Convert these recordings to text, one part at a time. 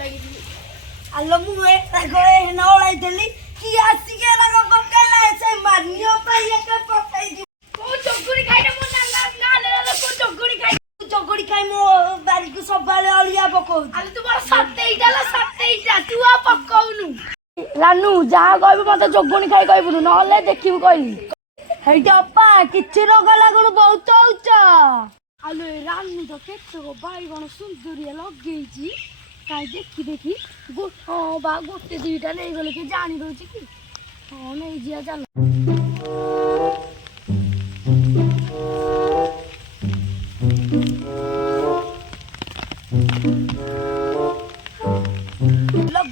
ଆଲୋ ମୁଁ ଗଳେ ନଳାଇ ଦେଲି କି ଆସିକି ରଙ୍ଗ ପକେଇଲା ସେ ମାନିଅ ପାଇଁ ଏକ ପକେଇଛି କୋଉ ଚଗୁଡି ଖାଇଲେ ମୁଁ ନା କୋଉ ଚଗୁଡି ଖାଇ ମୋ ବାରିକୁ ସବୁବେଳେ ଅଳିଆ ପକଉଛି। ଆଲୋ ତୁ ମୋର ସତେଇଟା ତୁ ଆଉ ପକଉନୁ। ରାନୁ ଯାହା କହିବୁ ମତେ ଚଗୁଣି ଖାଇ କହିବୁନୁ ନହେଲେ ଦେଖିବୁ କହିଲି। ହେଇଟି ଅପା କିଛି ରୋଗ ଲାଗୁଣୁ ବହୁତ ହଉଛ। ଆଲୋ ଏ ରାନୁ ତ କେତେ ବାଇଗଣ ସୁନ୍ଦରିଆ ଲଗେଇଛି କାଇଁ ଦେଖି ହଁ ବା ଗୋଟେ ଦିଟା ନେଇଗଲେ କି ଜାଣି ଦଉଛି କି ହଁ ନେଇଯିବା ଚାଲ।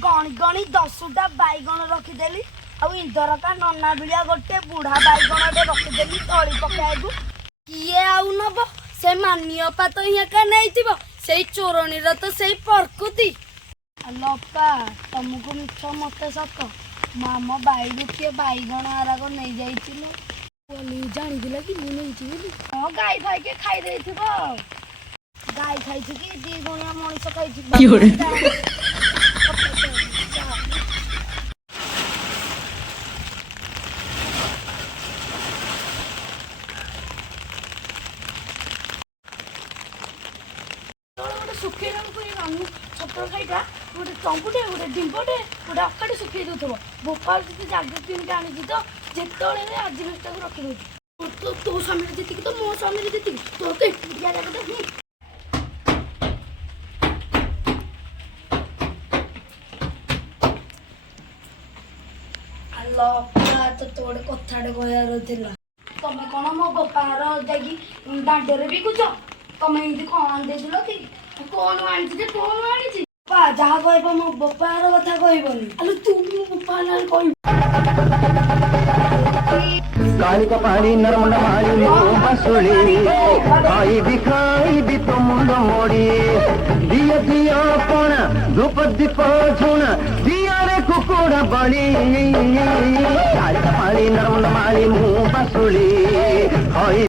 ଗଣି ଗଣି 10ଟା ବାଇଗଣ ରଖିଦେଲି ଆଉ ଇନ୍ଦରକା ନନା ବିଳିଆ ଗୋଟେ ବୁଢା ବାଇଗଣଟେ ରଖିଦେଲି ତଳି ପକାଇବାକୁ। କିଏ ଆଉ ନବ ସେ ମାନିଅପା ତ ଏକା ନେଇଥିବ ସେଇ ଚୋରଣୀର ତ ସେଇ ପ୍ରକୃତି। ଲପା ତମକୁ ମିଛ ମତେ ସତ ମାମ ବାଇରୁ କିଏ ବାଇଗଣ ଆରାଗ ନେଇଯାଇଥିଲ ଜାଣିଥିଲା କି ମୁଁ ନେଇଛି ବୋଲି। ହଁ ଗାଈ ଫାଇକେ ଖାଇ ଦେଇଥିବ ଆଉ ଗାଈ ଖାଇଛି କି ଦି ଗୁଣିଆ ମଣିଷ ଖାଇଛି। ଶୁଖେଇବାକୁ ରାନୁ ଛତ୍ର ଖାଇଟା ଗୋଟେ ଚମ୍ପୁଟେ ଗୋଟେ ଡିମ୍ବଟେ ଗୋଟେ ଅକାଟେ ଶୁଖେଇ ଦଉଥିବ। ବୋପାଳ ଯଦି ଜାଗା କିଣିକି ଆଣିଛି ତ ଯେତେବେଳେ ଆଜି ତାକୁ ରଖିଦଉଛି। ତୋ ସ୍ୱାମୀରେ ଯେତିକି ତ ମୋ ସ୍ୱାମୀରେ ଯେତିକି ତୋର ତ ଏକୁଟିଆ ଜାଗାଟା ହିଁ। ଆଲୋ ତୋତେ ଗୋଟେ କଥାଟେ କହିବାର ଥିଲା। ତମେ କଣ ମୋ ବୋପାର ଯାଇକି ଦାଣ୍ଡରେ ବିକୁଛ? ତମେ ଏମିତି କଣ ଆଣିଦେଇଥିଲ କି? କଣ ଆଣିଛି ଯେ କଣ ଆଣିଛି? ଯାହା କହିବ ମୋ ବୋପାର କଥା କହିବନି। ଆଲୋ ତୁ ମୋ ବୋପା ନାଁରେ କହିବୁ। कालिका पानी नरमुंड मारी बसुली खाई तो मुंड मोड़ी दिया दिया पणा धूप दीप झुणा दिया रे कुकुड़ा बड़ी कालिका पानी नरमुंड मारी बसुली